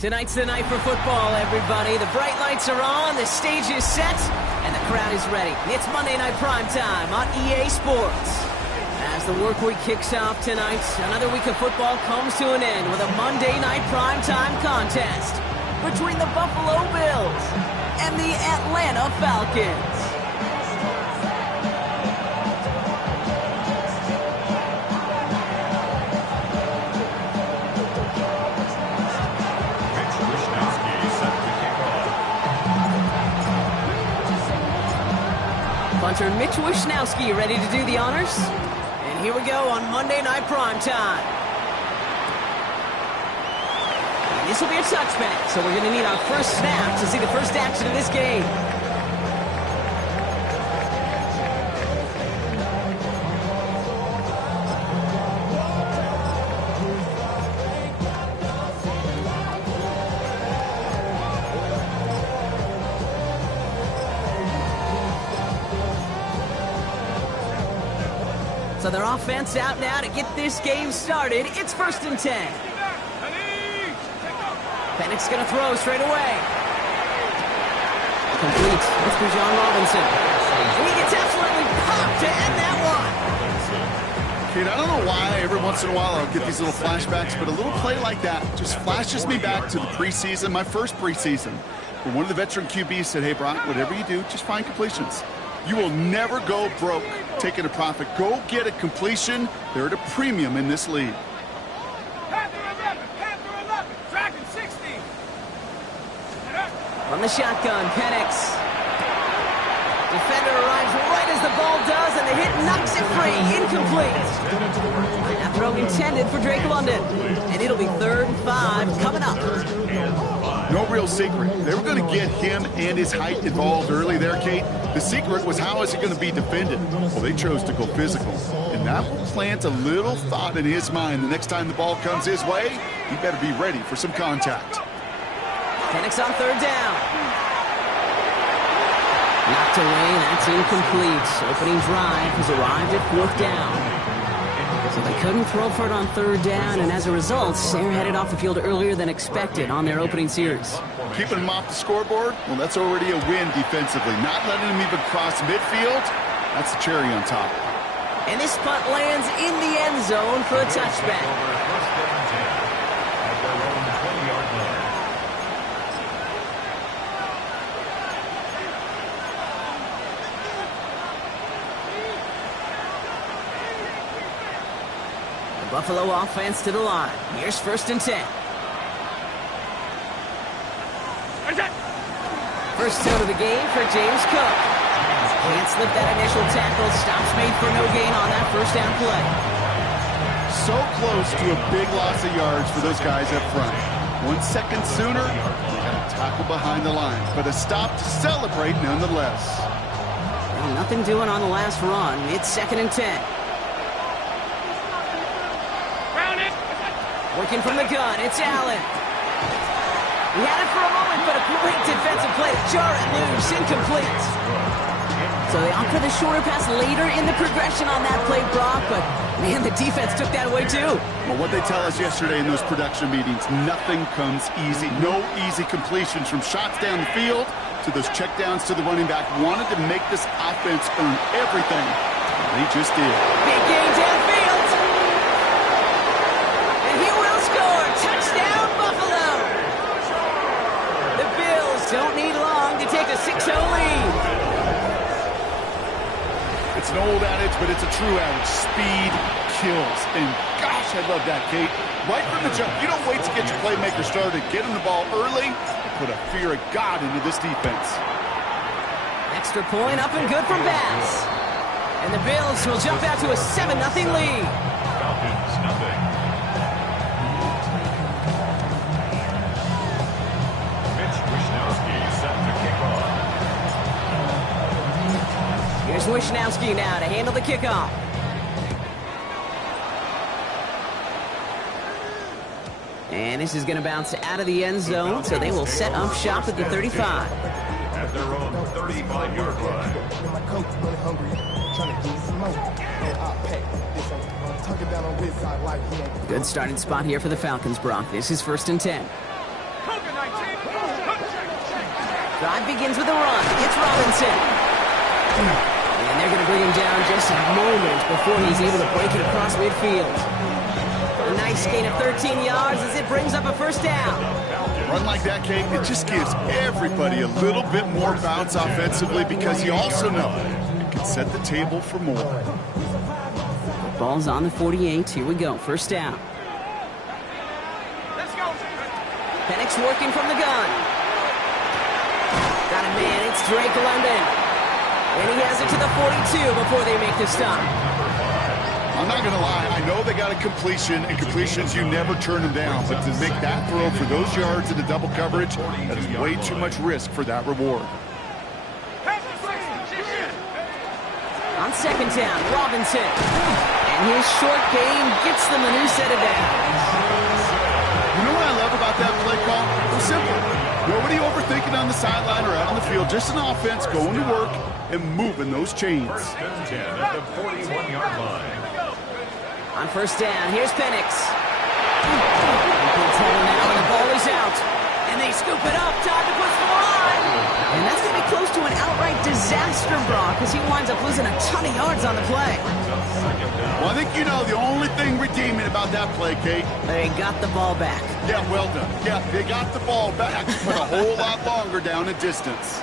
Tonight's the night for football, everybody. The bright lights are on, the stage is set, and the crowd is ready. It's Monday Night Primetime on EA Sports. As the work week kicks off tonight, another week of football comes to an end with a Monday Night Primetime contest between the Buffalo Bills and the Atlanta Falcons. Punter Mitch Wishnowsky ready to do the honors. And here we go on Monday Night Primetime. This will be a touchback, so we're going to need our first snap to see the first action of this game. So their offense out now to get this game started. It's 1st and 10. Pennick's going to throw straight away. Complete. It's Bijan Robinson. And he gets absolutely popped to end that one. Kate, I don't know why every once in a while I'll get these little flashbacks, but a little play like that just flashes me back to the preseason, my first preseason, where one of the veteran QBs said, hey, Brock, whatever you do, just find completions. You will never go broke taking a profit. Go get a completion. They're at a premium in this league. Dragon 60. From the shotgun, Penix. Defender arrives right as the ball does, and the hit knocks it free. Incomplete. That throw intended for Drake London. And it'll be 3rd and 5 coming up. No real secret. They were going to get him and his height involved early there, Kate. The secret was how is he going to be defended? Well, they chose to go physical. And that will plant a little thought in his mind. The next time the ball comes his way, he better be ready for some contact. Penix on 3rd down. Knocked away, that's incomplete. Opening drive has arrived at 4th down. So they couldn't throw for it on 3rd down, and as a result, they're headed off the field earlier than expected on their opening series. Keeping him off the scoreboard, well, that's already a win defensively. Not letting him even cross midfield, that's the cherry on top. And this punt lands in the end zone for a touchback. Buffalo offense to the line. Here's 1st and 10. First down of the game for James Cook. Can't slip that initial tackle. Stops made for no gain on that 1st down play. So close to a big loss of yards for those guys up front. 1 second sooner, they got a tackle behind the line. But a stop to celebrate nonetheless. Well, nothing doing on the last run. It's 2nd and 10. Working from the gun, it's Allen. He had it for a moment, but a great defensive play to jar it loose, incomplete. So they opt for the shorter pass later in the progression on that play, Brock, but man, the defense took that away too. Well, what they tell us yesterday in those production meetings, nothing comes easy. No easy completions from shots down the field to those checkdowns to the running back. Wanted to make this offense earn everything. They just did. Big gain downfield. Touchdown, Buffalo! The Bills don't need long to take a 6-0 lead. It's an old adage, but it's a true adage. Speed kills. And gosh, I love that, Kate. Right from the jump, you don't wait to get your playmaker started. Get him the ball early. Put a fear of God into this defense. Extra point up and good from Bass. And the Bills will jump out to a 7-0 lead. Falcons, nothing. Here's Wishnowsky now to handle the kickoff. And this is going to bounce out of the end zone, so they will set up shop at the 35. At their own 35-yard line. Good starting spot here for the Falcons, Brock. This is 1st and 10. Drive begins with a run. It's Robinson. And they're going to bring him down just a moment before he's able to break it across midfield. A nice gain of 13 yards as it brings up a first down. Run like that, Kate, it just gives everybody a little bit more bounce offensively because you also know it can set the table for more. Ball's on the 48. Here we go. First down. Let's go. Penix working from the gun. Got a man. It's Drake London. And he has it to the 42 before they make the stop. I'm not going to lie. I know they got a completion, and completions, you never turn them down. But to make that throw for those yards into double coverage, that is way too much risk for that reward. On second down, Robinson. And his short game gets them a new set of downs. You know what I love about that play call? It's simple. Nobody overthinking on the sideline or out on the field. Just an offense going to work and moving those chains. 10 at the 41-yard line. On first down, here's Penix. Now and the ball is out. And they scoop it up. Time to push the line. And that's going to be close to an outright disaster, Brock, because he winds up losing a ton of yards on the play. Well, I think you know the only thing redeeming about that play, Kate. They got the ball back. Yeah, well done. Yeah, they got the ball back, but a whole lot longer down in distance.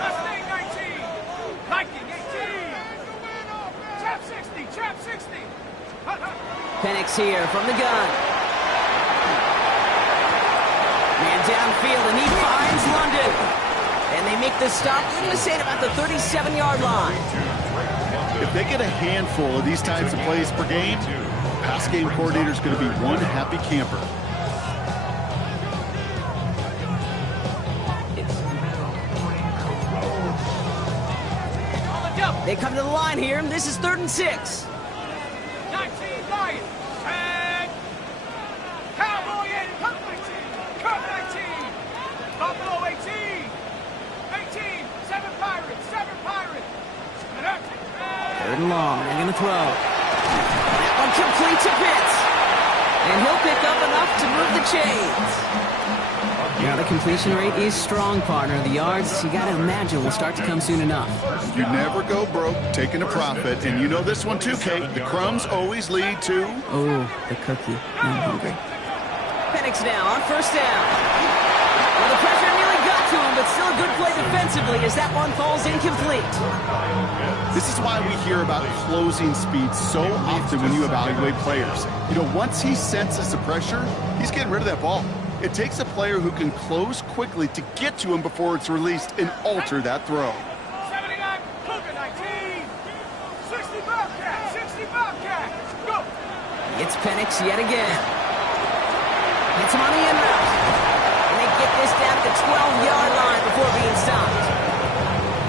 Mustang 19. Viking 18. Trap 60. Trap 60. Penix here from the gun. Man downfield, and he finds London. And they make the stop, I'm going to say, at about the 37-yard line. If they get a handful of these types of plays per game, pass game coordinator is going to be one happy camper. They come to the line here, and this is 3rd and 6. 19 Lions. And Cowboy 8. Cut 19. Cut 19. Buffalo 18. 18. 7 Pirates. 7 Pirates. And up. 3rd and long. They're going to throw. That one complete to Pitts. And he'll pick up enough to move the chains. Now the completion rate is strong, partner. The yards, you got to imagine, will start to come soon enough. You never go broke taking a profit. And you know this one too, Kate. The crumbs always lead to... Oh, the cookie. I'm hungry. Penix now on first down. Well, the pressure nearly got to him, but still a good play defensively as that one falls incomplete. This is why we hear about closing speed so often when you evaluate players. You know, once he senses the pressure, he's getting rid of that ball. It takes a player who can close quickly to get to him before it's released and alter that throw. 79 Cougar 19. 60 Bobcat. 60 Bobcat. Go. It's Penix yet again. It's him on the end route. And they get this down to the 12-yard line before being stopped.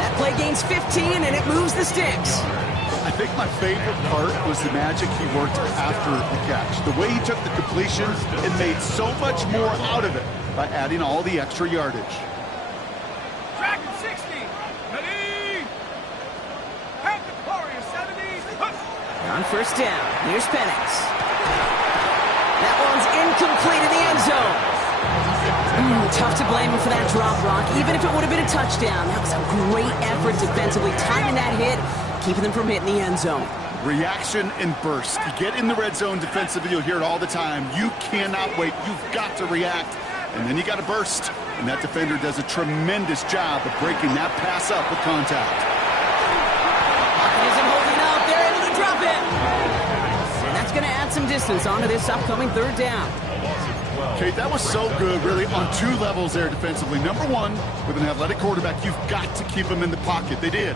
That play gains 15, and it moves the sticks. I think my favorite part was the magic he worked after the catch. The way he took the completion and made so much more out of it by adding all the extra yardage. Dragon 60. Ready. Panther Warrior 70. On first down, here's Penix. That one's incomplete in the end zone. Tough to blame him for that drop, Rock. Even if it would have been a touchdown, that was a great effort defensively, timing that hit, keeping them from hitting the end zone. Reaction and burst. You get in the red zone defensively, you'll hear it all the time. You cannot wait. You've got to react. And then you got to burst. And that defender does a tremendous job of breaking that pass up with contact. Pocket isn't holding up. They're able to drop it. And that's going to add some distance onto this upcoming 3rd down. Kate, that was so good, really, on 2 levels there defensively. Number one, with an athletic quarterback, you've got to keep him in the pocket. They did.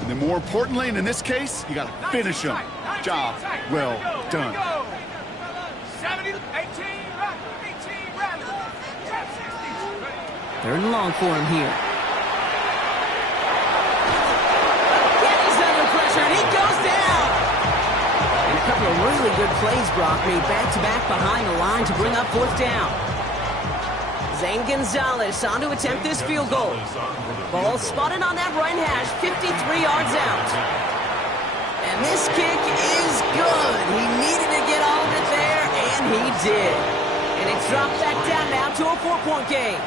And then more importantly, and in this case, you got to finish him. Job well done. 70, 18, 18, 3rd and long for him here. And he's under pressure, and he goes down. And a couple of really good plays, Brock, made back-to-back behind the line to bring up 4th down. Zane Gonzalez on to attempt this field goal. Ball spotted on that right hash, 53 yards out. And this kick is good. He needed to get all of it there, and he did. And it's dropped back down now to a 4-point game.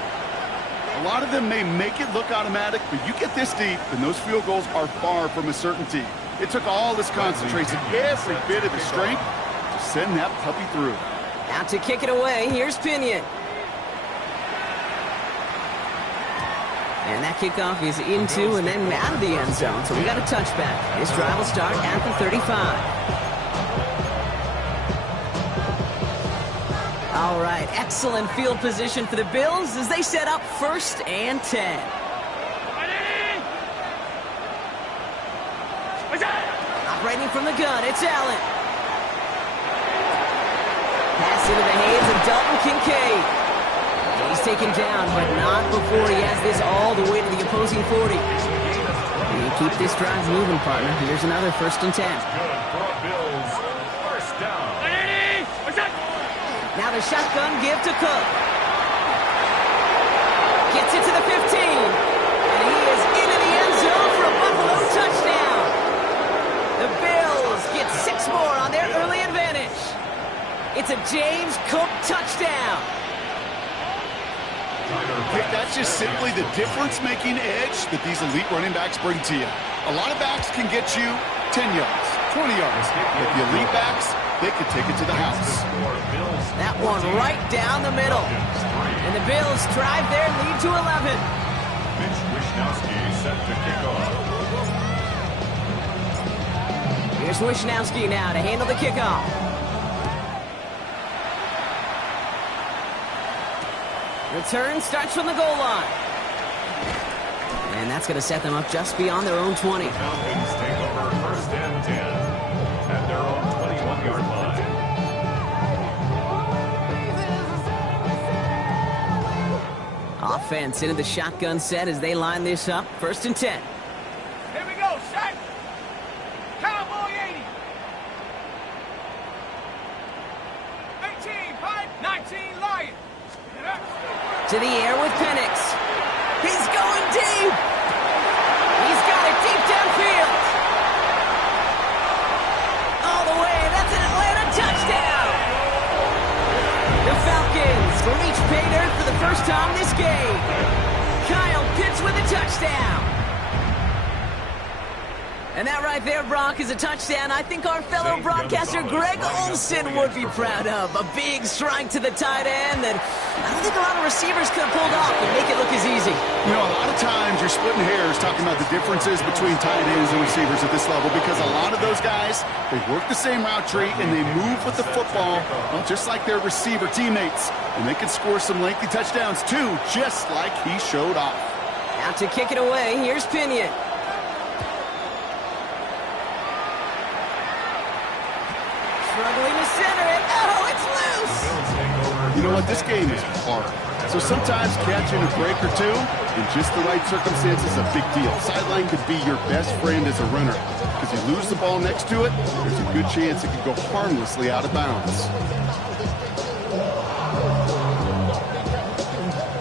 A lot of them may make it look automatic, but you get this deep, and those field goals are far from a certainty. It took all this concentration, every bit of his strength, to send that puppy through. Out to kick it away, here's Pinion. And that kickoff is into and then out of the end zone, so we got a touchback. This drive will start at the 35. All right, excellent field position for the Bills as they set up 1st and 10. Operating from the gun, it's Allen. Pass into the hands of Dalton Kincaid. He's taken down, but not before he has this all the way to the opposing 40. And you keep this drive moving, partner. Here's another 1st and 10. Now the shotgun give to Cook. Gets it to the 15. And he is into the end zone for a Buffalo touchdown. The Bills get 6 more on their early advantage. It's a James Cook touchdown. That's just simply the difference-making edge that these elite running backs bring to you. A lot of backs can get you 10 yards, 20 yards, but the elite backs, they can take it to the house. That one right down the middle. And the Bills drive their lead to 11. Mitch Wishnowsky set to kick off. Here's Wishnowsky now to handle the kickoff. Return starts from the goal line. And that's going to set them up just beyond their own 20. Falcons take over 1st and 10 at their own 21-yard line. Offense into the shotgun set as they line this up. 1st and 10. Here we go, set. Cowboy 80. 18, 5, 19, Lions. To the air with Penix. He's going deep. He's got it deep downfield. All the way. That's an Atlanta touchdown. The Falcons reach pay dirt for the first time this game. Kyle Pitts with a touchdown. And that right there, Brock, is a touchdown I think our fellow broadcaster Greg Olsen would be proud of. A big strike to the tight end that I don't think a lot of receivers could have pulled off and make it look as easy. You know, a lot of times you're splitting hairs talking about the differences between tight ends and receivers at this level because a lot of those guys, they work the same route tree and they move with the football, well, just like their receiver teammates. And they can score some lengthy touchdowns too, just like he showed off. Out to kick it away, here's Pinion. Struggling to center it. Oh, it's loose. You know what? This game is hard. So sometimes catching a break or two in just the right circumstances is a big deal. Sideline could be your best friend as a runner. Because you lose the ball next to it, there's a good chance it could go harmlessly out of bounds.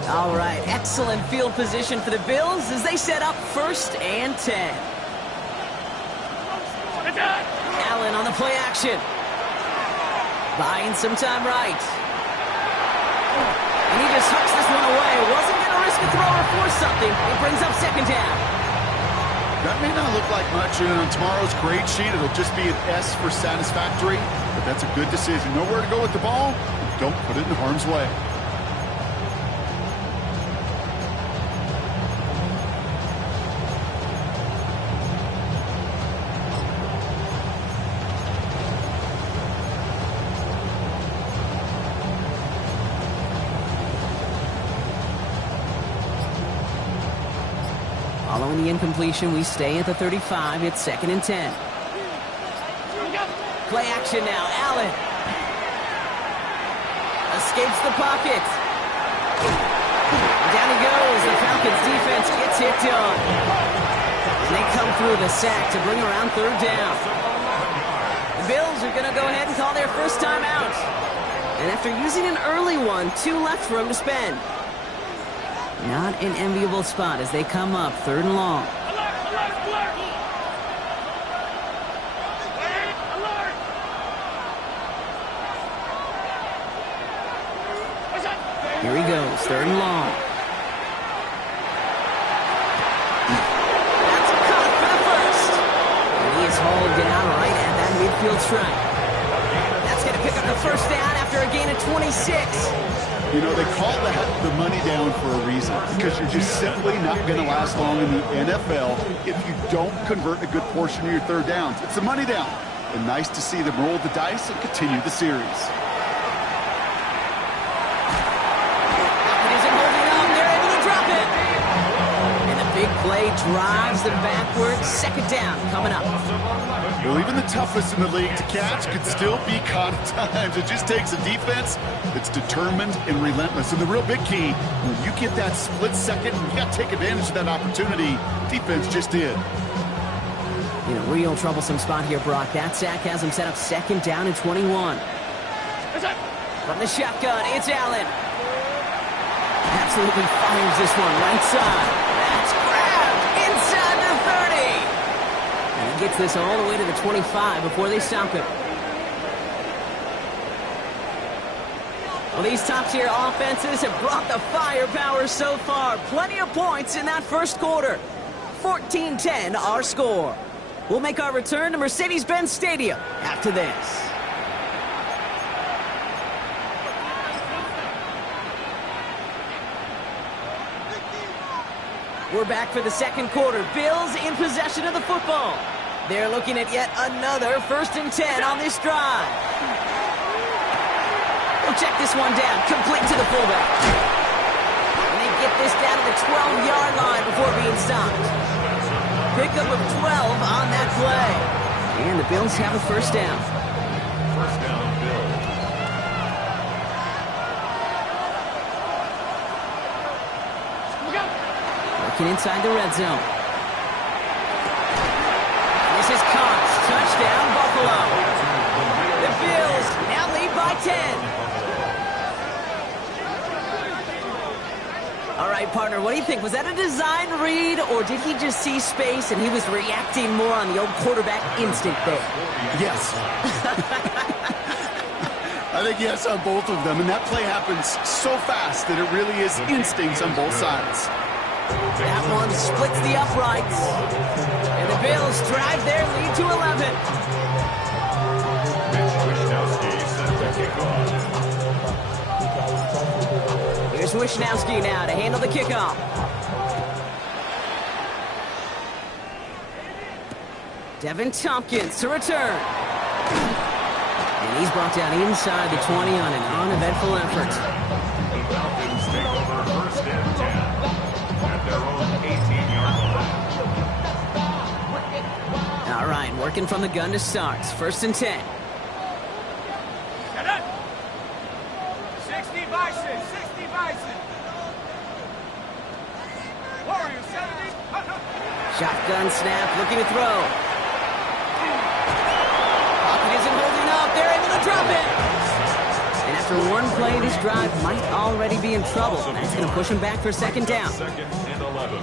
All right, excellent field position for the Bills as they set up 1st and 10. Allen on the play action. Buying some time right. And he just hooks this one away. Wasn't going to risk a throw or force something. It brings up 2nd down. That may not look like much, and on tomorrow's grade sheet, it'll just be an S for satisfactory, but that's a good decision. Know where to go with the ball, don't put it in harm's way. Following the incompletion, we stay at the 35. It's 2nd and 10. Play action now. Allen escapes the pocket. Down he goes. The Falcons defense gets hit on. And they come through the sack to bring around 3rd down. The Bills are going to go ahead and call their first timeout. And after using an early one, 2 left for them to spend. Not an enviable spot as they come up 3rd and long. Here he goes, 3rd and long. him down right at that midfield stripe. That's going to pick up the first down after a gain of 26. You know, they call that the money down for a reason, because you're just simply not going to last long in the NFL if you don't convert a good portion of your third downs. It's the money down. And nice to see them roll the dice and continue the series. Play drives them backwards. Second down coming up. Well, even the toughest in the league to catch could still be caught at times. It just takes a defense that's determined and relentless. And the real big key, when you get that split second, you got to take advantage of that opportunity. Defense just did. In a real troublesome spot here, Brock. That sack has him set up second down and 21. From the shotgun, it's Allen. Absolutely fires this one right side. That's grabbed inside the 30. And he gets this all the way to the 25 before they stop him. Well, these top-tier offenses have brought the firepower so far. Plenty of points in that first quarter. 14-10 our score. We'll make our return to Mercedes-Benz Stadium after this. We're back for the second quarter. Bills in possession of the football. They're looking at yet another 1st and 10 on this drive. We'll check this one down, complete to the fullback. And they get this down to the 12-yard line before being stopped. Pickup of 12 on that play. And the Bills have a first down. First down, Bills. Working inside the red zone. This is caught. Touchdown, Buffalo. The Bills now lead by 10. All right, partner, what do you think? Was that a design read, or did he just see space and he was reacting more on the old quarterback instinct there? Yes. I think yes on both of them, and that play happens so fast that it really is instincts on both sides. That one splits the uprights. And the Bills drive their lead to 11. Here's Wishnowski now to handle the kickoff. Devin Tompkins to return. And he's brought down inside the 20 on an uneventful effort. The Falcons take over 1st and 10 at their own 18-yard line. All right, working from the gun to start. 1st and 10. 60 Bison, 60 Bison. Warriors 70. Shotgun snap, looking to throw. Pocket isn't holding up. They're able to drop it. And after one play, this drive might already be in trouble. That's going to push him back for 2nd down. 2nd and 11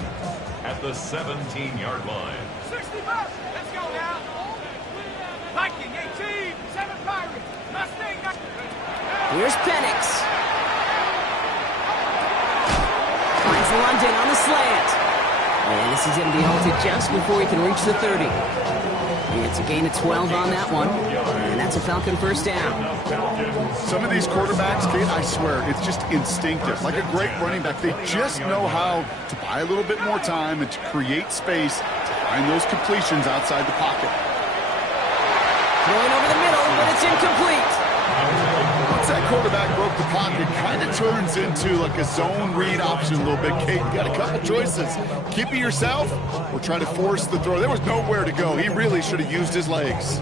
at the 17-yard line. 65. Let's go now. Viking 18, 7 Pirates. Mustang. Here's Penix. Finds London on the slant. And this is going to be halted just before he can reach the 30. It's a gain of 12 on that one. And that's a Falcon first down. Some of these quarterbacks, Kate, I swear, it's just instinctive. Like a great running back, they just know how to buy a little bit more time and to create space to find those completions outside the pocket. Throwing over the middle, but it's incomplete. Once that quarterback broke the pocket, it kind of turns into like a zone read option a little bit. Kate, you got a couple choices. Keep it yourself or try to force the throw. There was nowhere to go. He really should have used his legs.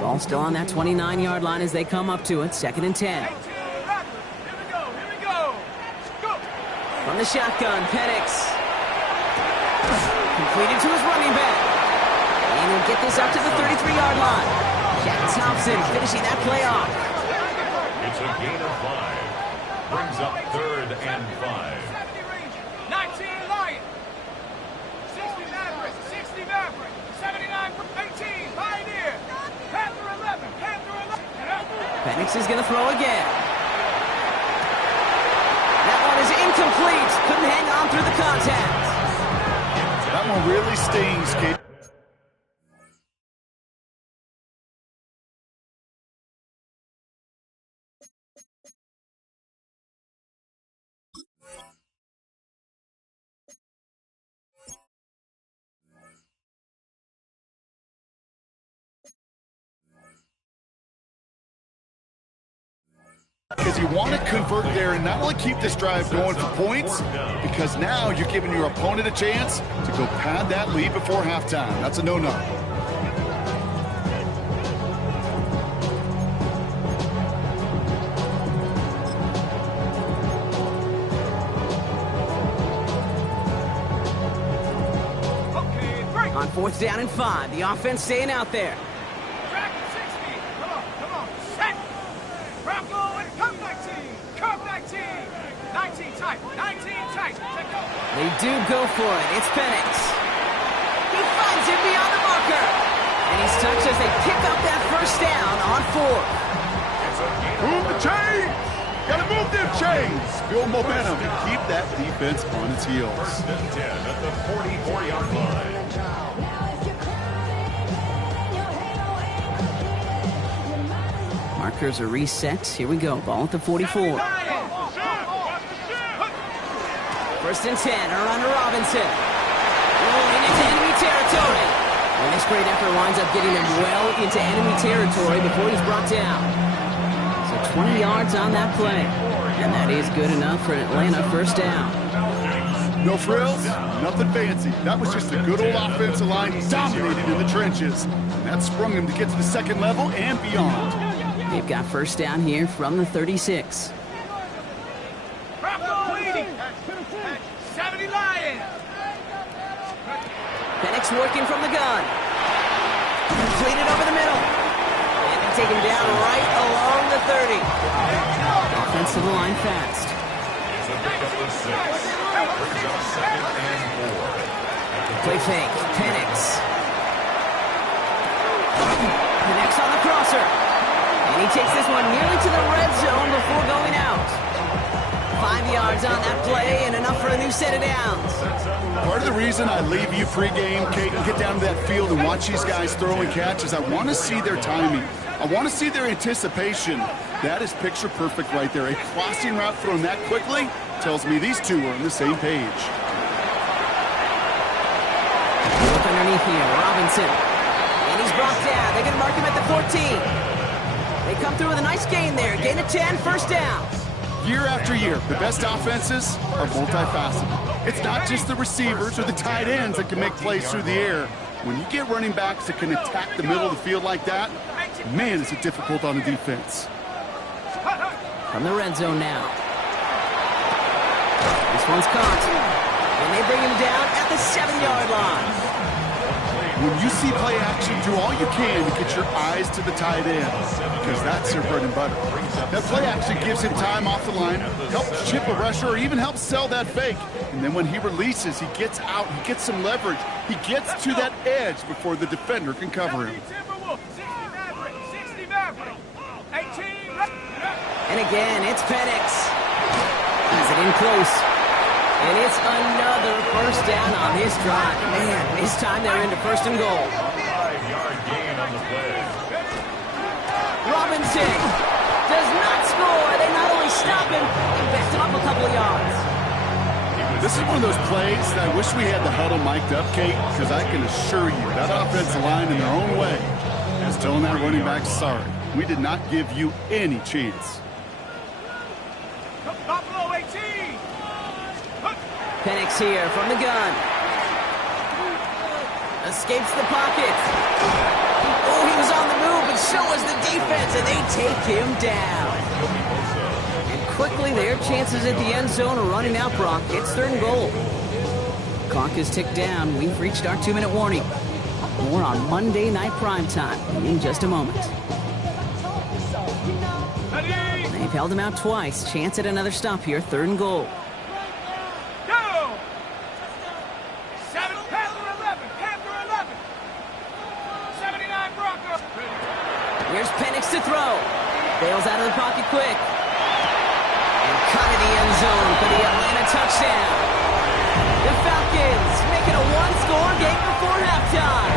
Ball still on that 29-yard line as they come up to it. 2nd and 10. Here we go. Here we go. Go. From the shotgun, Penix. Completed to his running back. And he'll get this up to the 33-yard line. Jack Thompson finishing that play off. It's a gain of 5. Brings up 3rd and 5. 70 Ranger, 19 Lion. 60 Maverick, 60 Maverick. 79 for 18, Pioneer. Panther 11, Panther 11. Penix is going to throw again. That one is incomplete. Couldn't hang on through the contact. That one really stings, Kate. Because you want to convert there and not only keep this drive going for points, because now you're giving your opponent a chance to go pad that lead before halftime. That's a no-no. On 4th down and 5, the offense staying out there. Track 60. Come on. Set. Bronco and come 19. Come 19. 19 tight. 19 tight. Check go. They do go for it. It's Penix. He finds him beyond the marker. And he's touched as they pick up that first down on 4th. Move the chains! Gotta move them chains! Build momentum and keep that defense on its heels. First and 10 at the 44-yard line. Markers are reset. Here we go. Ball at the 44. First and 10. Around to Robinson. Rolling into enemy territory. And this great effort winds up getting him well into enemy territory before he's brought down. So 20 yards on that play. And that is good enough for an Atlanta first down. No frills, nothing fancy. That was just a good old offensive line dominated in the trenches. And that sprung him to get to the second level and beyond. They've got first down here from the 36. Bronco leading. 70 Lions. Penix working from the gun. Completed over the middle. And taken down right along the 30. Offensive line fast. It's a pick up of 6. Brings up second and 4. Play fake. Penix. Penix on the crosser. And he takes this one nearly to the red zone before going out. 5 yards on that play and enough for a new set of downs. Part of the reason I leave you pregame, Kate, and get down to that field and watch these guys throw and catch is I want to see their timing. I want to see their anticipation. That is picture perfect right there. A crossing route thrown that quickly tells me these two are on the same page. Look underneath here. Robinson. And he's brought down. They're going to mark him at the 14. They come through with a nice gain there. Gain of 10, first down. Year after year, the best offenses are multifaceted. It's not just the receivers or the tight ends that can make plays through the air. When you get running backs that can attack the middle of the field like that, man, is it difficult on the defense. From the red zone now. This one's caught. And they bring him down at the 7-yard line. When you see play action, do all you can to get your eyes to the tight end, because that's their bread and butter. That play action gives him time off the line, helps chip a rusher, or even helps sell that fake. And then when he releases, he gets out, he gets some leverage. He gets to that edge before the defender can cover him. 60 Maverick. 18. And again, it's Penix. Has it in close. And it's another first down on this drive. Man, this time they're into first and goal. 5-yard gain on the play. Robinson does not score. They not only stop him, they back him up a couple of yards. This is one of those plays that I wish we had the huddle mic'd up, Kate, because I can assure you that offensive line in their own way is telling that running back, sorry, we did not give you any chance. Buffalo 18. Penix here from the gun. Escapes the pocket. Oh, he was on the move, but so was the defense, and they take him down. And quickly, their chances at the end zone are running out, Brock. It's third and goal. Clock is ticked down. We've reached our 2-minute warning. More on Monday Night Primetime in just a moment. They've held him out twice. Chance at another stop here. Third and goal. Here's Penix to throw. Bails out of the pocket quick. And caught in the end zone for the Atlanta touchdown. The Falcons make it a one-score game before halftime.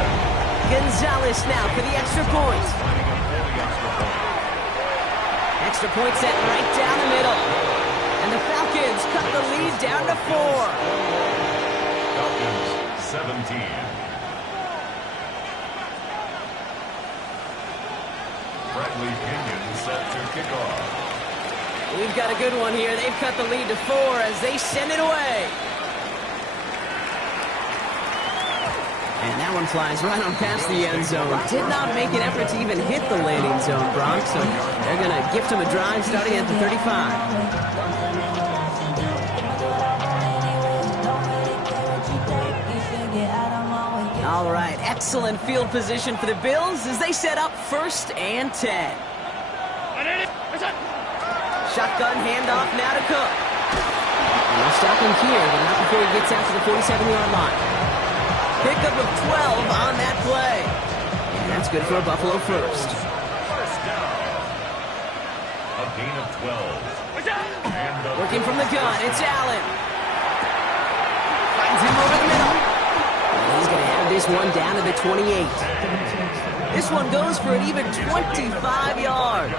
Gonzalez now for the extra point. Extra point set right down the middle. And the Falcons cut the lead down to 4. Falcons 17. Bradley Pinion set to kick off. We've got a good one here. They've cut the lead to 4 as they send it away. And that one flies right on past the end zone. Did not make an effort to even hit the landing zone, Brock. So they're going to gift him a drive starting at the 35. All right, excellent field position for the Bills as they set up 1st and 10. Shotgun handoff now to Cook. And they'll stop him here, but not before he gets out to the 47-yard line. Pickup of 12 on that play. And that's good for a Buffalo first. First down. A gain of 12. Working from the gun, it's Allen. Finds him over the middle. And he's going to have this one down to the 28. This one goes for an even 25 yards.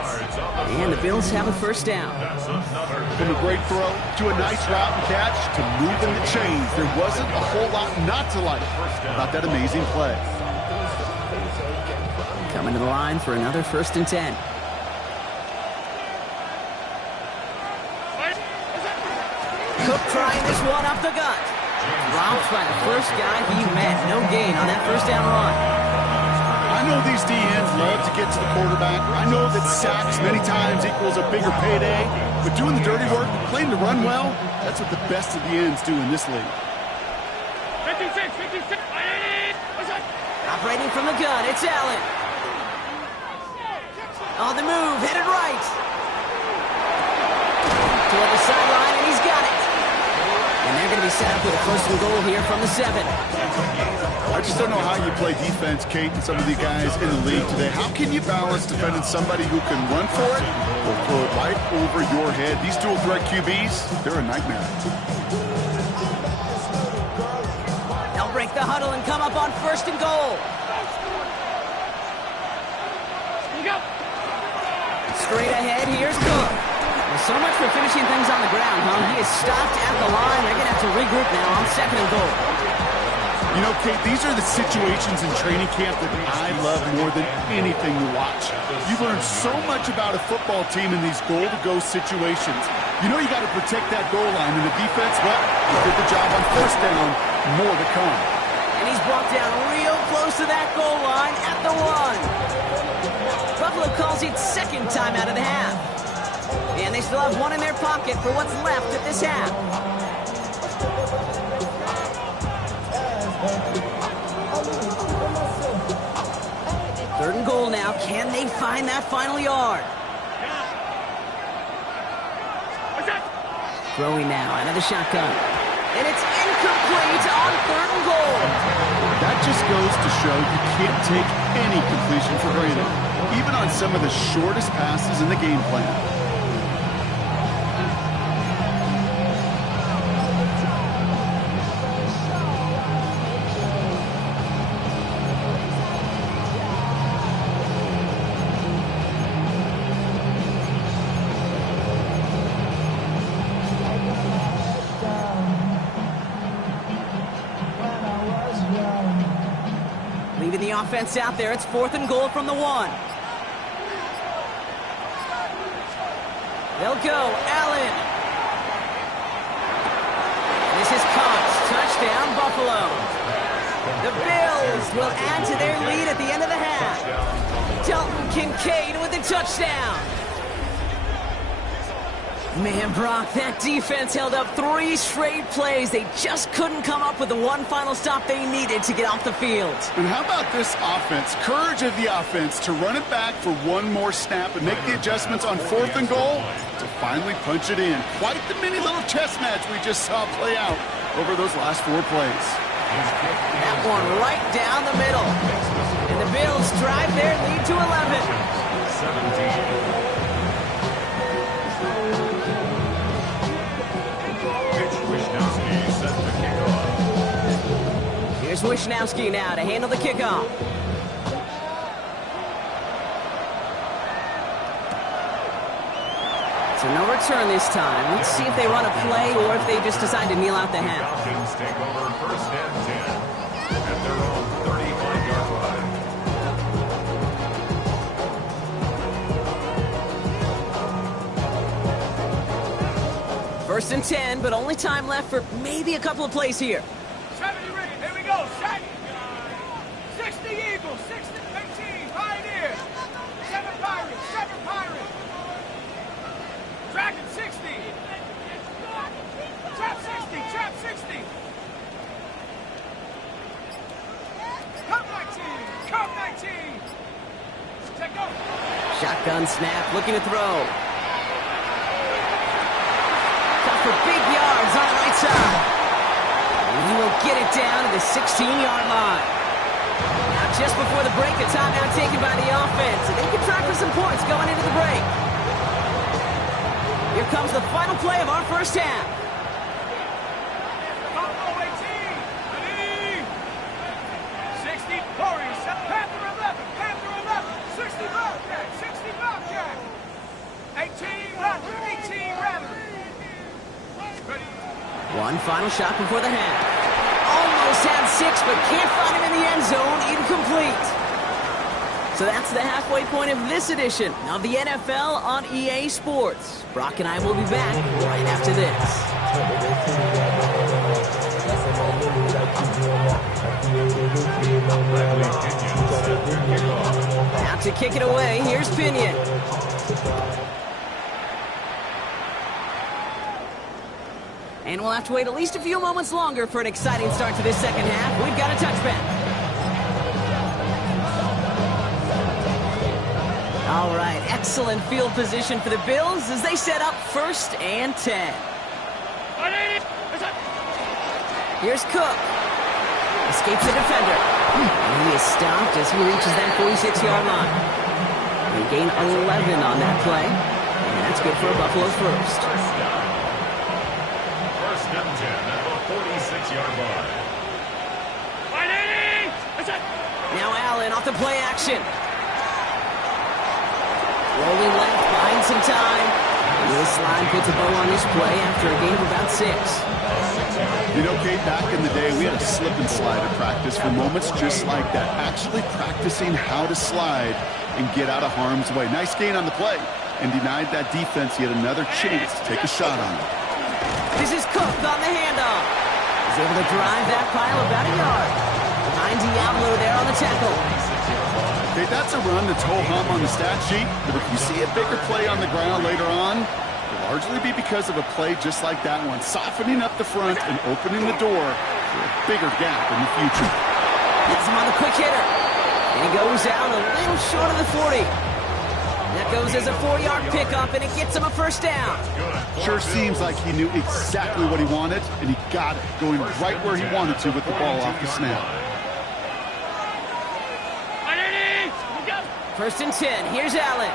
And the Bills have a first down. From a great throw to a nice route and catch to moving the chains. There wasn't a whole lot not to like about that amazing play. Coming to the line for another 1st and 10. Cook trying this one off the gut. Dropped by the first guy he met. No gain on that first down run. I know these DNs love to get to the quarterback. I know that sacks many times equals a bigger payday. But doing the dirty work, playing to run well, that's what the best of the ends do in this league. 56. Operating from the gun, it's Allen. On the move, headed right. Toward the sideline, and he's got it. And they're going to be set up with a 1st and goal here from the 7. I just don't know how you play defense, Kate, and some of the guys in the league today. How can you balance defending somebody who can run for it or throw it right over your head? These dual threat QBs, they're a nightmare. They'll break the huddle and come up on 1st and goal. Straight ahead, here's Cook. Well, so much for finishing things on the ground, huh? He is stopped at the line. They're going to have to regroup now on 2nd and goal. You know, Kate, these are the situations in training camp that I love more than anything to watch. You learn so much about a football team in these goal-to-go situations. You know you got to protect that goal line, and the defense, well, they did the job on 1st down. More to come. And he's brought down real close to that goal line at the 1. Buffalo calls it 2nd time out of the half. And they still have one in their pocket for what's left at this half. Third and goal now. Can they find that final yard? Throwing now out of the shotgun. And it's incomplete on 3rd and goal. That just goes to show you can't take any completion for granted, even on some of the shortest passes in the game plan. Leaving the offense out there. It's 4th and goal from the 1. They'll go. Allen. This is caught. Touchdown, Buffalo. The Bills will add to their lead at the end of the half. Dalton Kincaid with the touchdown. Man, Brock, that defense held up 3 straight plays. They just couldn't come up with the one final stop they needed to get off the field. And how about this offense? Courage of the offense to run it back for one more snap and make the adjustments on 4th and goal to finally punch it in. Quite the mini little chess match we just saw play out over those last 4 plays. That one right down the middle. And the Bills drive their lead to 11. 17. Here's Wishnowski now to handle the kickoff. So no return this time. Let's see if they run a play or if they just decide to kneel out the half. Falcons take over 1st and 10 at their own 35-yard line. First and 10, but only time left for maybe a couple of plays here. 70 ready. Here we go. Set. 60 Eagles. 60, 18. Pioneer. 7 Pirates. 7 Pirates. Dragon 60. Trap 60. Trap 60. Cup 19. Cup 19. Check go. Shotgun snap, looking to throw. Tough for big yards on the right side. And he will get it down to the 16-yard line. Now, just before the break, a timeout taken by the offense. And they can try for some points going into the break. Here comes the final play of our first half. Buffalo 18. Ready. 60 Warriors. Panther 11. Panther 11. 60 Bobcat. 60 Bobcat. 18 Raptor. 18 Raptor. Ready. One final shot before the half. Almost had 6, but can't find him in the end zone. Incomplete. So that's the halfway point of this edition of the NFL on EA Sports. Brock and I will be back right after this. Out to kick it away, here's Pinion. And we'll have to wait at least a few moments longer for an exciting start to this second half. We've got a touchback. All right, excellent field position for the Bills as they set up 1st and 10. Here's Cook. Escapes the defender. And he is stopped as he reaches that 46-yard line. They gain 11 on that play. And that's good for a Buffalo first. First and 10 at the 46-yard line. Now Allen off the play action. Rolling left, buying some time. Will Slide puts a bow on this play after a gain of about 6. You know, Kate, back in the day, we had a slip and slide at practice for moments just like that. Actually practicing how to slide and get out of harm's way. Nice gain on the play and denied that defense yet another chance to take a shot on it. This is Cook on the handoff. He's able to drive that pile about a yard. Behind Diablo there on the tackle. Okay, that's a run that's ho-hum on the stat sheet, but if you see a bigger play on the ground later on, it'll largely be because of a play just like that one, softening up the front and opening the door for a bigger gap in the future. Gets him on the quick hitter. And he goes out a little short of the 40. That goes as a 4-yard pickup, and it gets him a first down. Sure seems like he knew exactly what he wanted, and he got it, going right where he wanted to with the ball off the snap. First and 10. Here's Allen.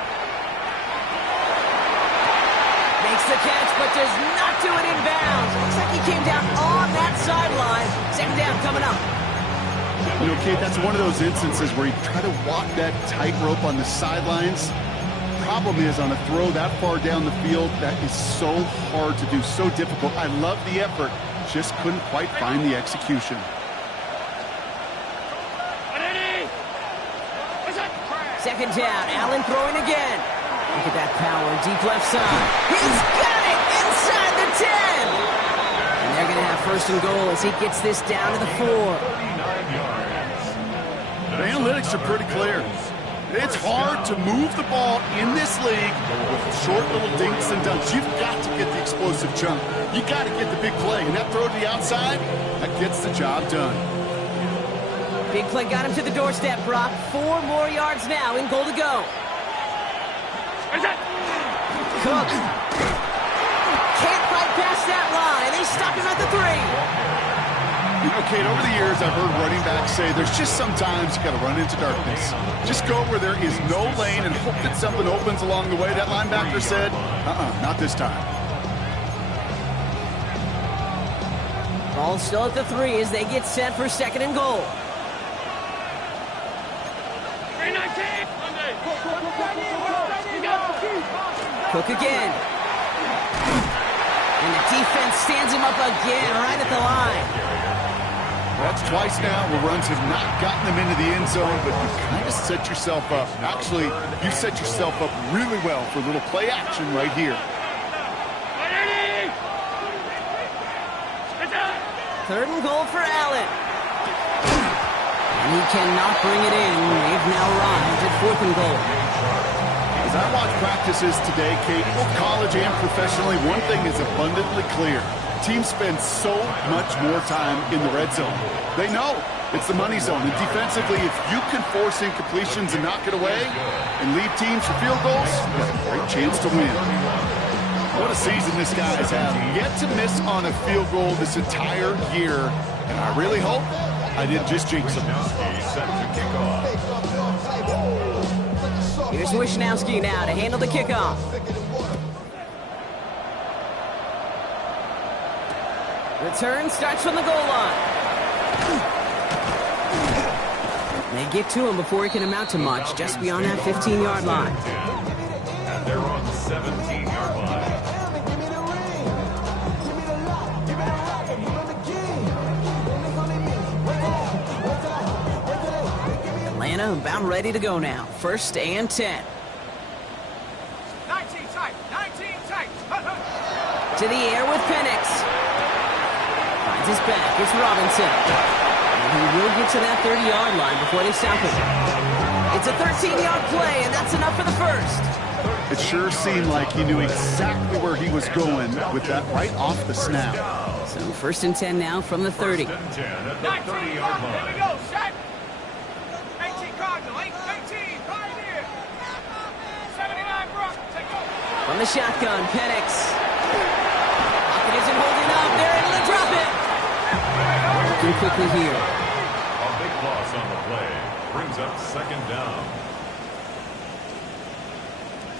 Makes the catch, but does not do it in bounds. Looks like he came down on that sideline. Second down coming up. You know, Kate, that's one of those instances where you try to walk that tightrope on the sidelines. Problem is, on a throw that far down the field, that is so hard to do, so difficult. I love the effort, just couldn't quite find the execution. Second down, Allen throwing again. Look at that power, deep left side. He's got it inside the 10. And they're going to have first and goal as he gets this down to the 4. The analytics are pretty clear. It's hard to move the ball in this league with short little dinks and dunks. You've got to get the explosive jump. You got to get the big play. And that throw to the outside, that gets the job done. Big play got him to the doorstep, Brock. 4 more yards now in goal to go. Cook. Can't fight past that line. They stop him at the 3. You know, Kate, over the years, I've heard running backs say there's just sometimes you got to run into darkness. Just go where there is no lane and hope that something opens along the way. That linebacker said, not this time. Ball still at the 3 as they get set for second and goal. Cook again. And the defense stands him up again right at the line. That's twice now where runs have not gotten them into the end zone, but you kind of set yourself up. Actually, you set yourself up really well for a little play action right here. Third and goal for Allen. And he cannot bring it in. They've now arrived at fourth and goal. As I watch practices today, Kate, both college and professionally, one thing is abundantly clear. Teams spend so much more time in the red zone. They know it's the money zone. And defensively, if you can force incompletions and knock it away and leave teams for field goals, you have a great chance to win. What a season this guy has had. Yet to miss on a field goal this entire year. And I really hope I didn't just jinx him. Here's Wisnowski now to handle the kickoff. Return starts from the goal line. They get to him before he can amount to much, just beyond that 15-yard line. And they're on the 17-yard line. Atlanta about ready to go now. First and 10. 19 tight. 19 tight. To the air with Penix. Finds his back. It's Robinson. And he will get to that 30-yard line before they stop him. It's a 13-yard play, and that's enough for the first. It sure seemed like he knew exactly where he was going with that right off the snap. So first and 10 now from the 30. 19 Cardinal. Here we go. Set. 18 Cardinal. 18 Pioneer. 79 Brock. Take over. From the shotgun, Penix. Pocket isn't holding up. They're able to drop it. Working quickly here. A big loss on the play. Brings up second down.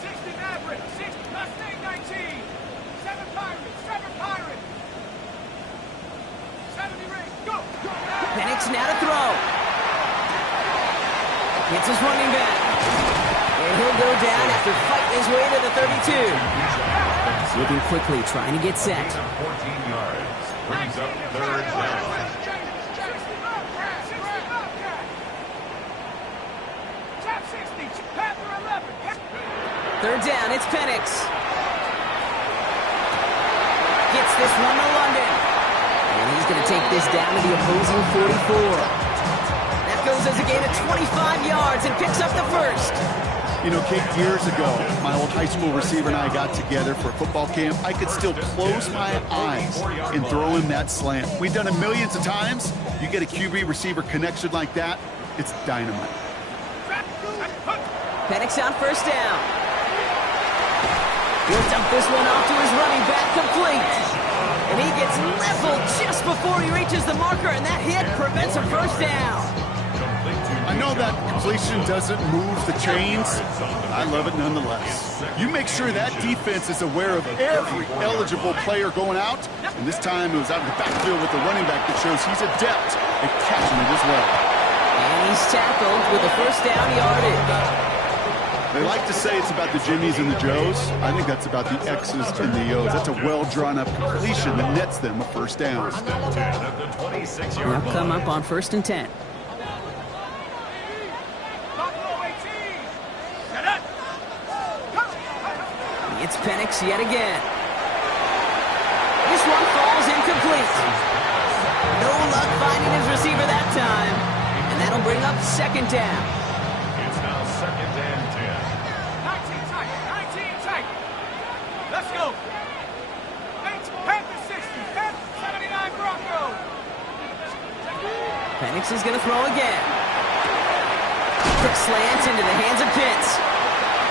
60 Maverick. 60 Mustang 19. 7 Pirates. 7 Pirates. 70 Ring. Go. Penix now to throw. Gets his running back. And he'll go down after fighting his way to the 32. Moving quickly, trying to get set. 14 yards. Brings up third down. Third down, it's Penix. Gets this one to London. And he's going to take this down to the opposing 44. That goes as a gain of 25 yards and picks up the first. You know, Kate, years ago, my old high school receiver and I got together for a football camp. I could still close my eyes and throw him that slant. We've done it millions of times. You get a QB receiver connection like that, it's dynamite. Penix on first down. He'll dump this one off to his running back, complete. And he gets leveled just before he reaches the marker, and that hit prevents a first down. I know that completion doesn't move the chains. I love it nonetheless. You make sure that defense is aware of every eligible player going out. And this time it was out of the backfield with the running back that shows he's adept at catching it as well. And he's tackled with a first down yardage. They like to say it's about the Jimmies and the Joes. I think that's about the X's and the O's. That's a well-drawn-up completion that nets them a first down. They'll come up on first and 10. It's Penix yet again. This one falls incomplete. No luck finding his receiver that time. And that'll bring up second down. It's now second and 10. 19 tight. 19 tight. Let's go. Panther 60. Panther 79 Broncos. Penix is going to throw again. Quick slants into the hands of Pitts.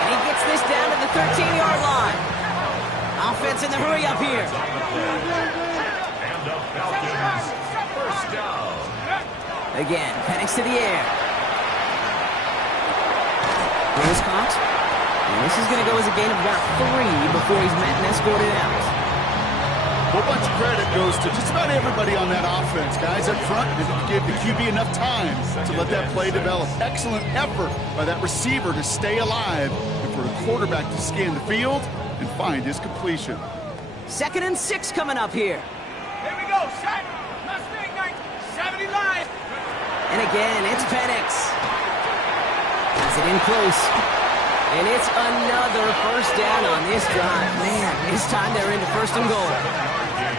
And he gets this down to the 13-yard line. Offense in the hurry up here. And the Falcons, first down. Again, Penix to the air. Here's caught. And this is going to go as a gain of about 3 before he's met and escorted out. A whole bunch of credit goes to just about everybody on that offense. Guys up front didn't give the QB enough time to let that play develop. Excellent effort by that receiver to stay alive and for the quarterback to scan the field and find his completion. 2nd and 6 coming up here. Here we go. Set. Mustang 70 line. And again, it's Penix. Has it in close. And it's another first down on this drive. Man, this time they're into first and goal. And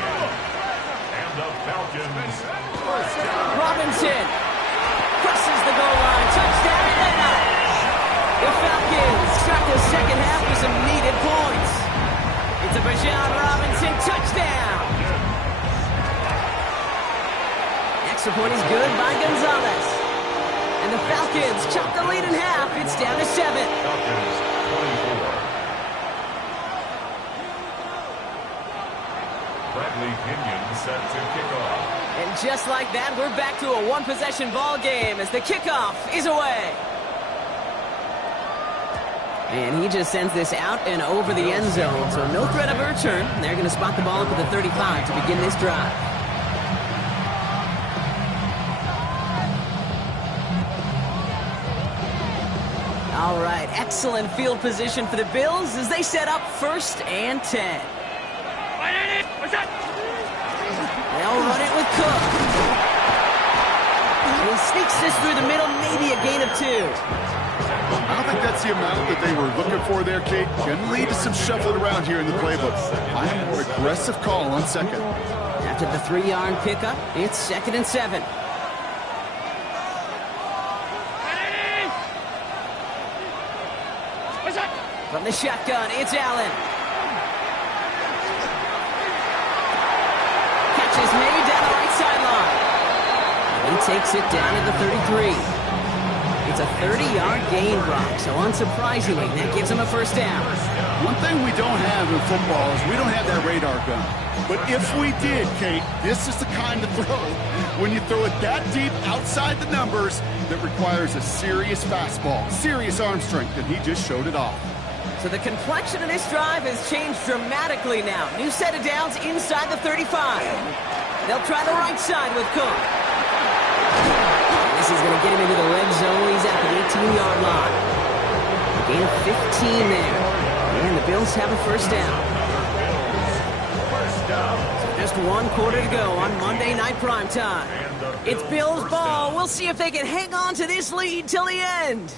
the Falcons, first down. Robinson crosses the goal line. Touchdown, Atlanta. The Falcons start the second half with some needed points. It's a Bijan Robinson touchdown. Extra point is good by Gonzalez. And the Falcons chop the lead in half. It's down to 7. Falcons, 24. Bradley Pinion set to kick off. And just like that, we're back to a one-possession ball game as the kickoff is away. And he just sends this out and over the end zone, so no threat of a return. They're going to spot the ball up at the 35 to begin this drive. All right, excellent field position for the Bills as they set up 1st and 10. They'll run it with Cook. He sneaks this through the middle, maybe a gain of 2. I don't think that's the amount that they were looking for there, Kate. Going to lead to some shuffling around here in the playbook. I am a more aggressive call on 2nd. After the 3-yard pickup, it's 2nd and 7. From the shotgun, it's Allen. Catch is made down the right sideline. He takes it down to the 33. It's a 30-yard gain, Brock, so unsurprisingly, that gives him a 1st down. One thing we don't have in football is we don't have that radar gun. But if we did, Kate, this is the kind of throw, when you throw it that deep outside the numbers, that requires a serious fastball, serious arm strength, and he just showed it off. So the complexion of this drive has changed dramatically now. New set of downs inside the 35. They'll try the right side with Cook. This is going to get him into the red zone. He's at the 18-yard line. A gain of 15 there. And the Bills have a 1st down. So just 1 quarter to go on Monday Night Primetime. It's Bills ball. We'll see if they can hang on to this lead till the end.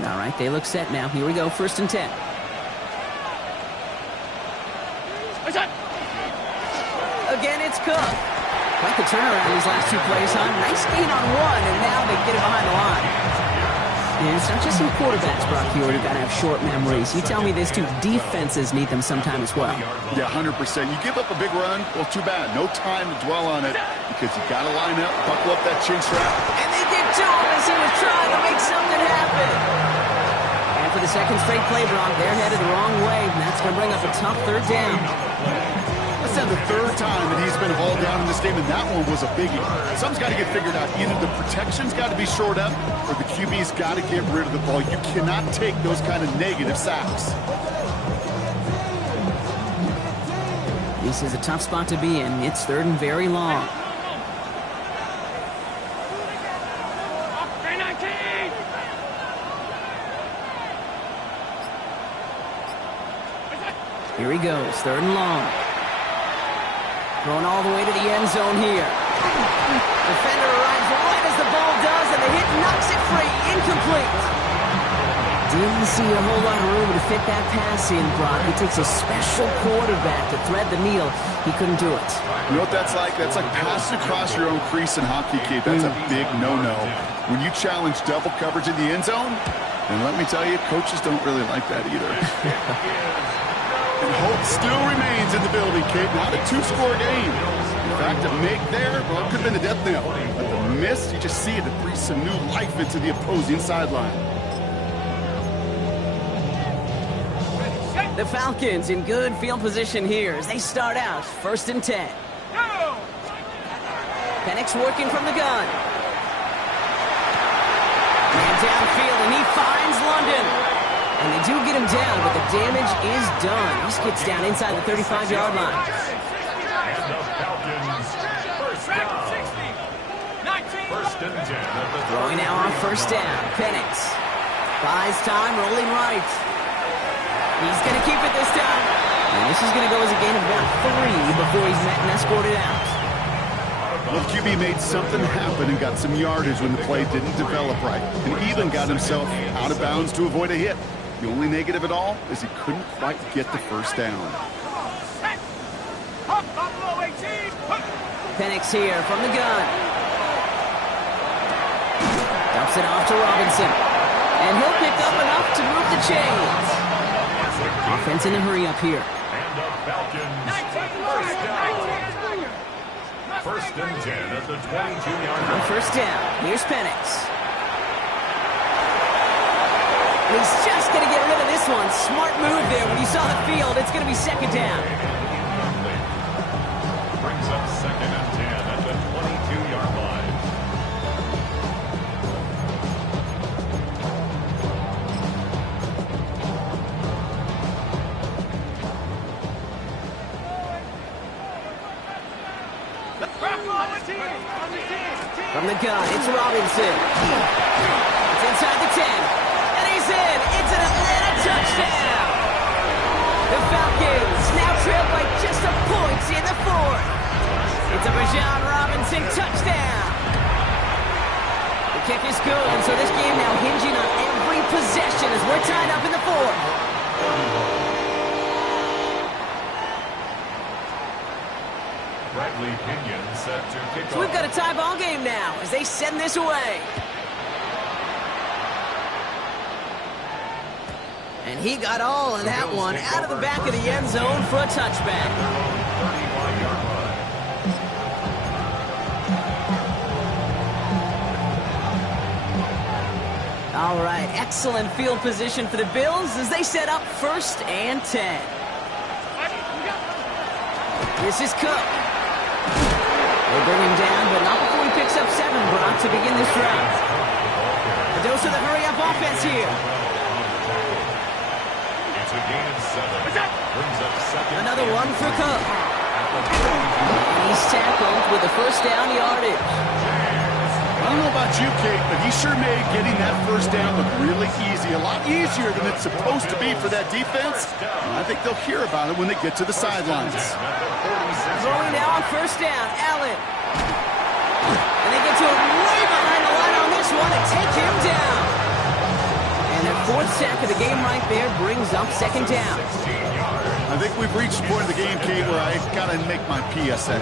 All right, they look set now. Here we go, 1st and 10. Again, it's Cook. Quite the turnaround these last 2 plays, huh? Nice gain on 1, and now they get it behind the line. And it's not just some quarterbacks, Brock Hewitt, who've got to have short memories. You tell me this too, defenses need them sometime as well. Yeah, 100%. You give up a big run, well, too bad. No time to dwell on it because you got to line up, buckle up that chin strap. And they get to him as he was trying to make something happen. And for the 2nd straight play, Brock, they're headed the wrong way, and that's going to bring up a tough 3rd down. That's now the 3rd time that he's been hauled down in this game, and that one was a biggie. Something's got to get figured out. Either the protection's got to be shored up, or the QB's got to get rid of the ball. You cannot take those kind of negative sacks. This is a tough spot to be in. It's 3rd and very long. Here he goes, 3rd and long. Going all the way to the end zone here. Defender arrives right as the ball does, and the hit knocks it free. Incomplete. Didn't see a whole lot of room to fit that pass in, Brock. It takes a special quarterback to thread the needle. He couldn't do it. You know what that's like? That's like passing across your own crease in hockey, Kate. That's a big no-no. When you challenge double coverage in the end zone, and let me tell you, coaches don't really like that either. And hope still remains in the building, Kate. Not a 2-score game. In fact, a make there, well, it could have been the death knell. But the miss, you just see it. It breathes some new life into the opposing sideline. The Falcons in good field position here as they start out 1st and 10. Penix working from the gun. Man downfield, and he finds London. And they do get him down, but the damage is done. He skips down inside the 35-yard line. And the Falcons, 1st down. 1st and 10. Throwing now on 1st down. Penix buys time, rolling right. He's going to keep it this time. And this is going to go as a gain of about 3 before he's met and escorted out. Well, QB made something happen and got some yardage when the play didn't develop right, and even got himself out of bounds to avoid a hit. The only negative at all is he couldn't quite get the first down. Penix here from the gun. Dumps it off to Robinson. And he'll pick up enough to move the chains. Offense in a hurry up here. And the Falcons first down. First and 10 at the 22-yard line. On first down, here's Penix. He's just going to get rid of this one. Smart move there. When you saw the field, it's going to be second down. Brings up second and 10 at the 22-yard line. From the gun, it's Robinson. It's inside the 10. And he's in. It's an Atlanta touchdown. The Falcons now trail by just a point in the fourth. It's a Bijan Robinson touchdown. The kick is good, so this game now hinging on every possession as we're tied up in the fourth. Bradley Pinion set to kick off. So we've got a tie ball game now as they send this away. And he got all of that one out of the back of the end zone for a touchback. All right, excellent field position for the Bills as they set up first and 10. This is Cook. They bring him down, but not before he picks up 7, Brock, to begin this drive. A dose of the hurry-up offense here. It's a gain of 7. Brings up second. Another one for Cook. And he's tackled with the first down yardage. I don't know about you, Kate, but he sure made getting that first down look really easy. A lot easier than it's supposed to be for that defense. And I think they'll hear about it when they get to the sidelines. Throwing now on first down, Allen. And they get to him way behind the line on this one and take him down. And their fourth sack of the game right there brings up second down. I think we've reached the point of the game, Kate, where I got to make my PSA.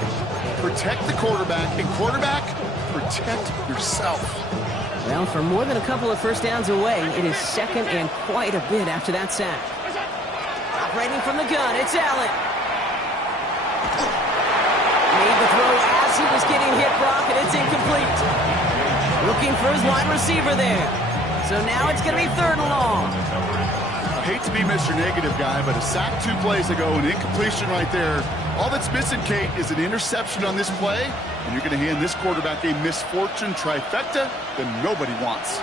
Protect the quarterback, and quarterback, protect yourself. Well, for more than a couple of first downs away, it is second and quite a bit after that sack. Operating from the gun, it's Allen. Made the throw as he was getting hit, Brock, and it's incomplete. Looking for his wide receiver there. So now it's going to be third and long. I hate to be Mr. Negative guy, but a sack 2 plays ago, an incompletion right there. All that's missing, Kate, is an interception on this play, and you're going to hand this quarterback a misfortune trifecta that nobody wants.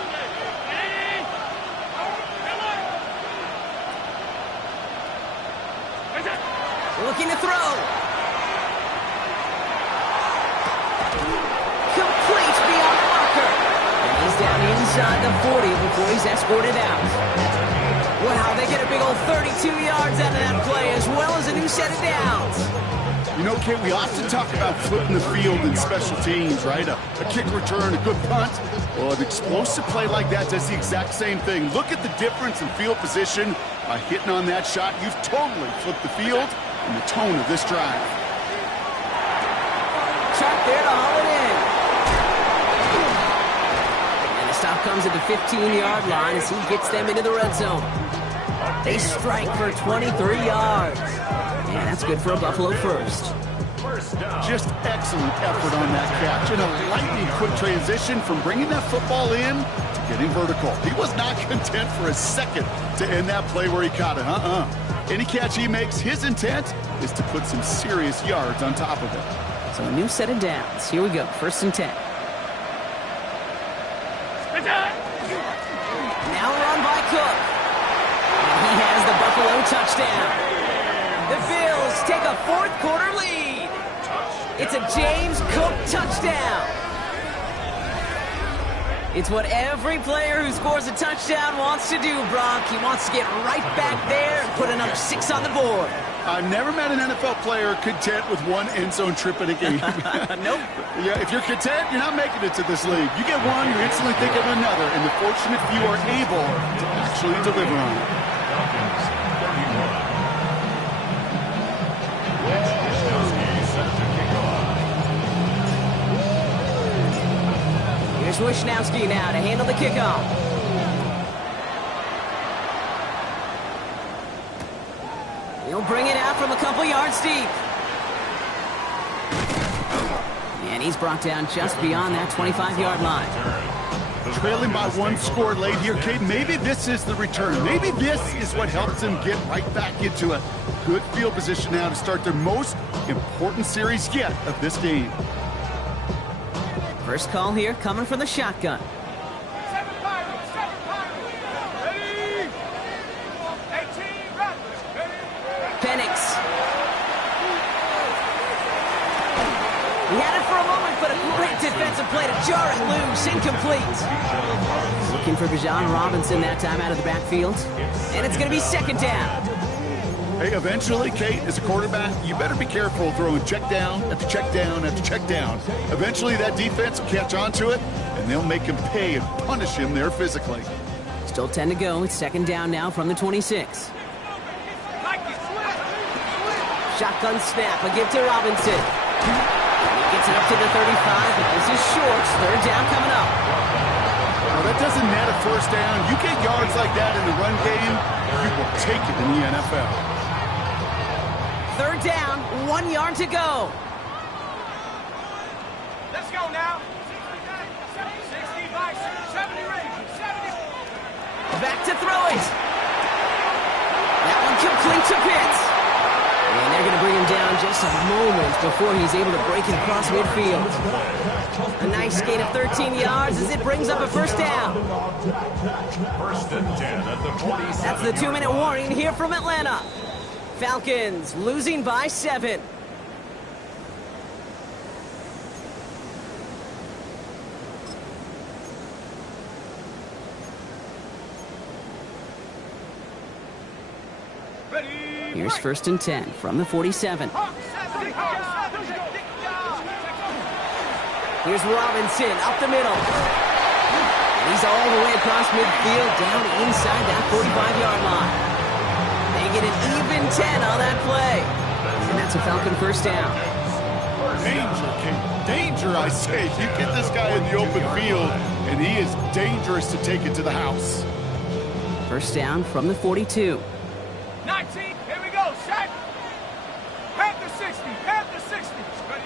Looking to throw. Complete beyond the marker. And he's down inside the 40 before he's escorted out. Wow, they get a big old 32 yards out of that play, as well as a new set of downs. You know, Kate, we often talk about flipping the field in special teams, right? A kick return, a good punt. Well, an explosive play like that does the exact same thing. Look at the difference in field position. By hitting on that shot, you've totally flipped the field and the tone of this drive. Shot there to haul it in. And the stop comes at the 15-yard line as he gets them into the red zone. They strike for 23 yards. And that's good for a Buffalo first. Just excellent effort on that catch. And a lightning quick transition from bringing that football in to getting vertical. He was not content for a second to end that play where he caught it. Any catch he makes, his intent is to put some serious yards on top of it. So a new set of downs. Here we go, first and 10. Now run by Cook. And he has the Buffalo touchdown. The Bills take a fourth quarter lead. It's a James Cook touchdown. It's what every player who scores a touchdown wants to do, Brock. He wants to get right back there and put another 6 on the board. I've never met an NFL player content with one end zone trip in a game. Nope. Yeah, if you're content, you're not making it to this league. You get one, you instantly think of another, and the fortunate few are able to actually deliver on it. Falcons 31. Wisniewski set to kick off. Here's Wisniewski now to handle the kickoff. He'll bring it out from a couple yards deep. And he's brought down just beyond that 25-yard line. Trailing by 1 score late here, Kate. Maybe this is the return. Maybe this is what helps them get right back into a good field position now to start their most important series yet of this game. First call here coming from the shotgun. 7 Pirates, 7 Pirates. Ready? 18 Raptors. Ready? Penix. He had it for a moment, but a great defensive play to jar it loose. Incomplete. Looking for Bijan Robinson that time out of the backfield. And it's going to be second down. Hey, eventually, Kate, as a quarterback, you better be careful throwing check down after check down after check down. Eventually, that defense will catch on to it, and they'll make him pay and punish him there physically. Still 10 to go. It's second down now from the 26. Shotgun snap. A give to Robinson. He gets it up to the 35, but this is short. Third down coming up. Well, that doesn't net a first down. You get yards like that in the run game, you will take it in the NFL. Third down, 1 yard to go. Let's go now. 65, 70 range, 70. Back to throw it. That one complete to Pitts. And they're going to bring him down just a moment before he's able to break it across midfield. A nice gain of 13 yards as it brings up a first down. First and 10 at the 47. That's the 2-minute warning here from Atlanta. Falcons losing by 7. Here's first and 10 from the 47. Here's Robinson up the middle. And he's all the way across midfield down inside that 45-yard line. They get an even 10 on that play. And that's a Falcon first down. Danger, Kate. Danger, I say. You get this guy in the open field, and he is dangerous to take it to the house. First down from the 42. 19, here we go, set. Panther 60, Panther 60. Ready?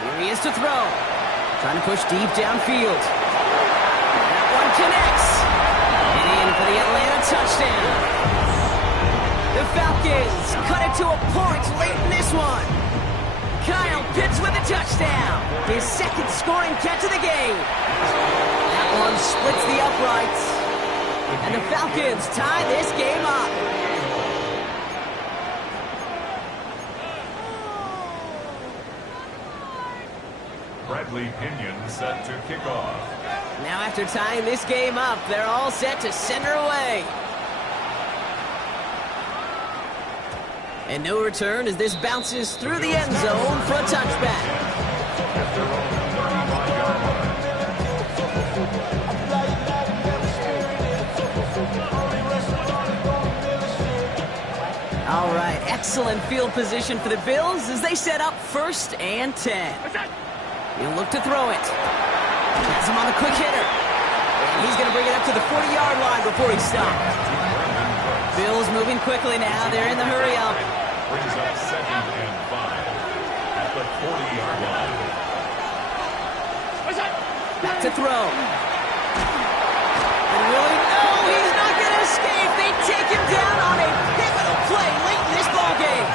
Here he is to throw. Trying to push deep downfield. That one connects. And in for the Atlanta touchdown. The Falcons cut it to a point late in this one. Kyle Pitts with a touchdown. His second scoring catch of the game. That one splits the uprights. And the Falcons tie this game up. Bradley Pinion set to kick off. Now after tying this game up, they're all set to send her away. And no return as this bounces through the end zone for a touchback. At their own 35-yard line. All right, excellent field position for the Bills as they set up first and 10. He'll look to throw it. Has him on the quick hitter. And he's going to bring it up to the 40-yard line before he stops. Bills moving quickly now. They're in the hurry up. Brings up second and 5 at the 40-yard line. Back to throw. And really, no, he's not going to escape. They take him down on a pivotal play late in this ballgame.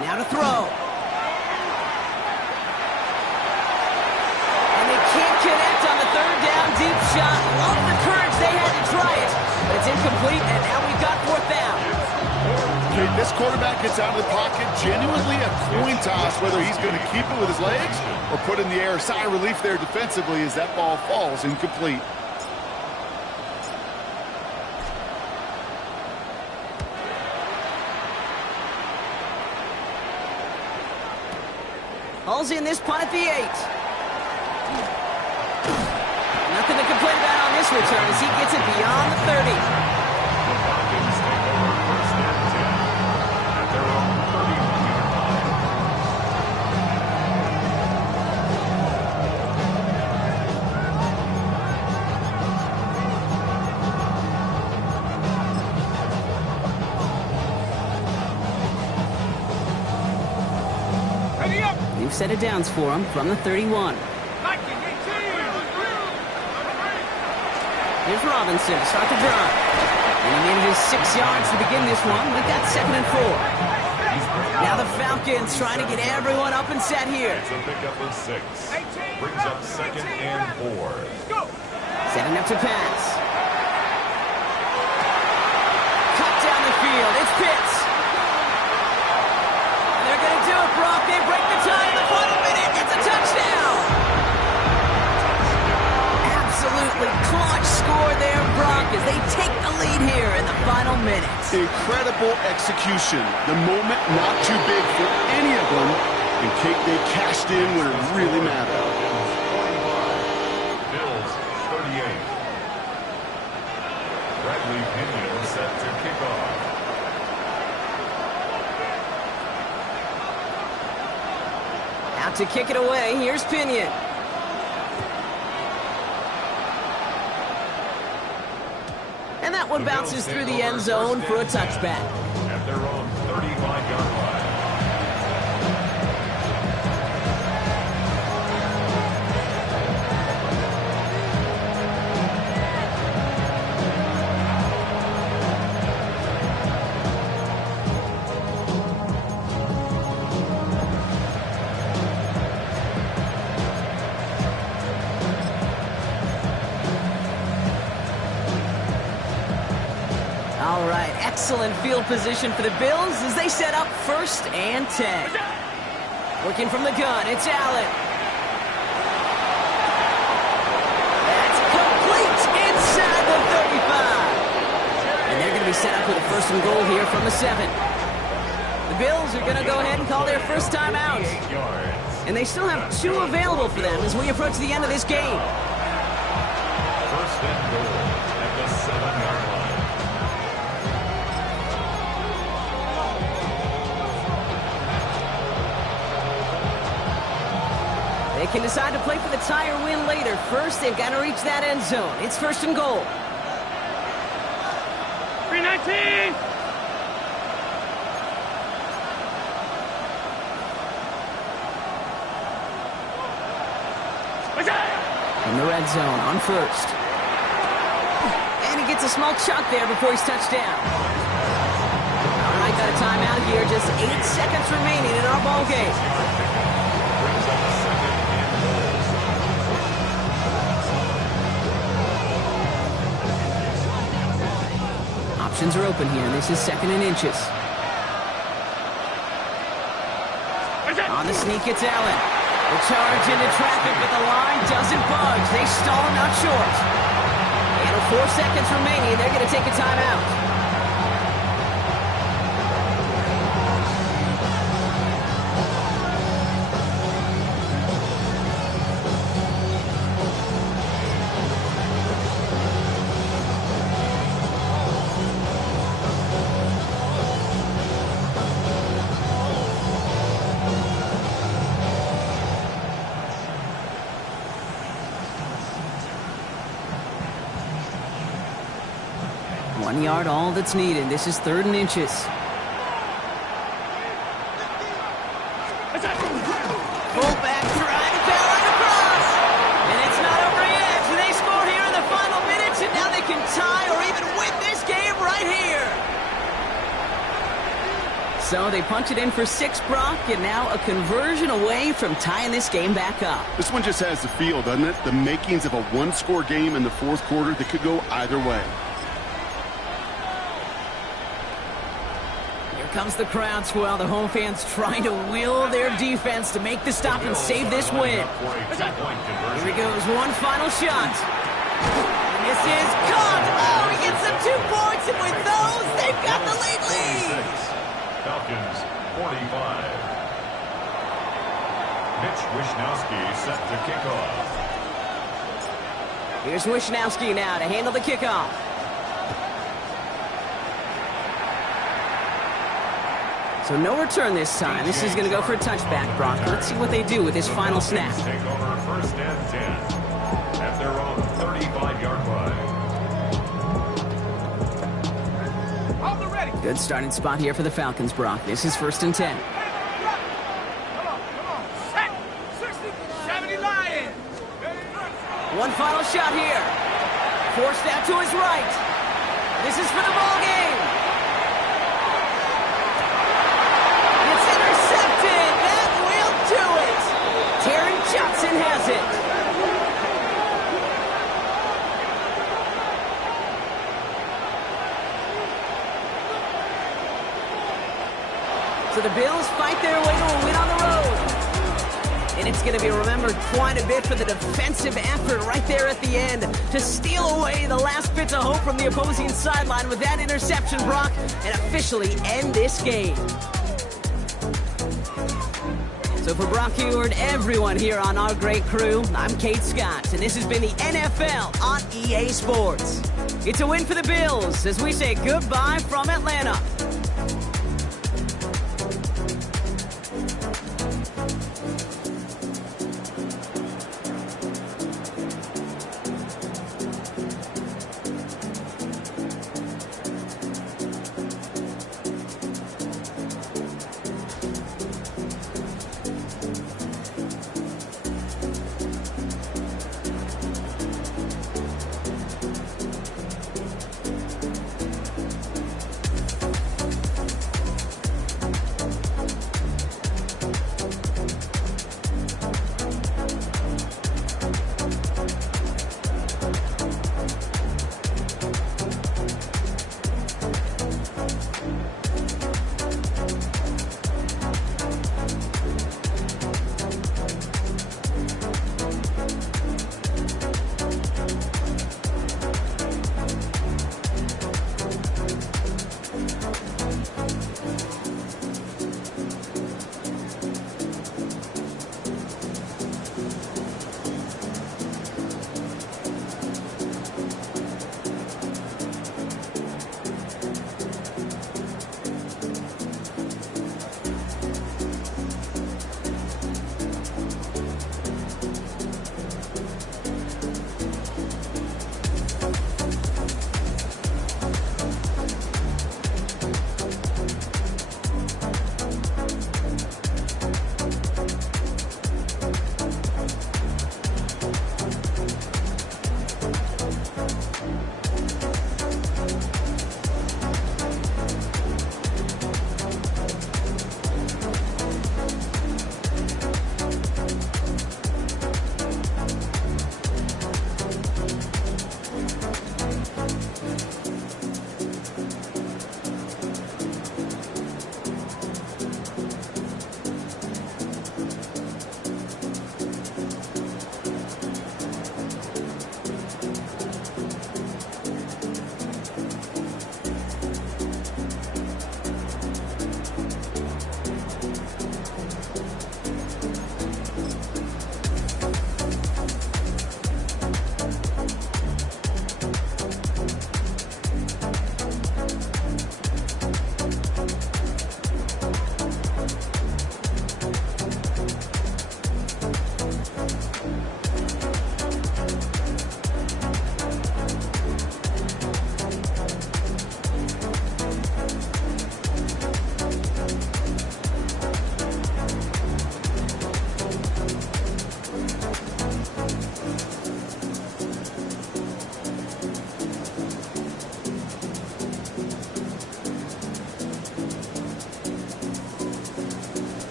Now to throw. And they can't quarterback gets out of the pocket, genuinely a coin toss whether he's going to keep it with his legs or put it in the air. Sigh of relief there defensively as that ball falls incomplete. Ball's in this punt at the 8. Nothing to complain about on this return as he gets it beyond the 30. The Falcons take over first and 10 at their own 31-yard line. Ready up. New set of downs for him from the 31. Here's Robinson to start the drive. And he manages 6 yards to begin this one. We've got 2nd and 4. Now the Falcons trying to get everyone up and set here. It's a pickup of 6. Brings up 2nd and 4. Go. Setting up to pass. Cut down the field. It's Pitts. And they're going to do it, Brock. They break the tie in the final minute. It's a touchdown. Absolutely clutch score there, Brock, as they take the lead here in the final minutes. Incredible execution. The moment not too big for any of them. And Kate, they cashed in when it really mattered. Bills 38. Bradley Pinion set to kick off. Out to kick it away. Here's Pinion. And that one bounces through the end zone for a touchback. At their own 35-yard line. All right, excellent field position for the Bills as they set up 1st and 10. Working from the gun, it's Allen. That's complete inside the 35. And they're going to be set up with a 1st and goal here from the 7. The Bills are going to go ahead and call their first time out. 8 yards. And they still have 2 available for them as we approach the end of this game. 1st and goal at the 7-yard line. They can decide to play for the tie or win later. First, they've got to reach that end zone. It's 1st and goal. 319. In the red zone on 1st. And he gets a small chunk there before he's touched down. All right, got a timeout here. Just 8 seconds remaining in our ball game. Brings up 2nd and goal. Options are open here. This is 2nd and inches. On the sneak, it's Allen. The charge into traffic, but the line doesn't budge. They stall him out short. And with 4 seconds remaining, they're going to take a timeout. One yard, all that's needed. This is 3rd and inches. Fullback trying to power it across. And it's not over yet. So they score here in the final minutes, and now they can tie or even win this game right here. So they punch it in for 6, Brock, and now a conversion away from tying this game back up. This one just has the feel, doesn't it? The makings of a one-score game in the 4th quarter that could go either way. Here comes the crowd swell. The home fans trying to will their defense to make the stop and save this win. Here he goes, one final shot. And this is caught. Oh, he gets them 2 points, and with those, they've got the lead. Falcons 45. Mitch Wishnowsky set to kick off. Here's Wishnowsky now to handle the kickoff. So no return this time. This is going to go for a touchback, Brock. Let's see what they do with this final snap. Take over first and 10 at their own 35-yard line. Hold the ready. Good starting spot here for the Falcons, Brock. This is first and 10. Come on. Set. 60, 70 Lions. One final shot here. Forced out to his right. This is for the ball game. It's intercepted. That will do it. Taron Johnson has it. So the Bills fight their way to a win on the road. And it's going to be remembered quite a bit for the defensive effort right there at the end to steal away the last bits of hope from the opposing sideline with that interception, Brock, and officially end this game. So for Brock Huard, everyone here on our great crew, I'm Kate Scott, and this has been the NFL on EA Sports. It's a win for the Bills as we say goodbye from Atlanta.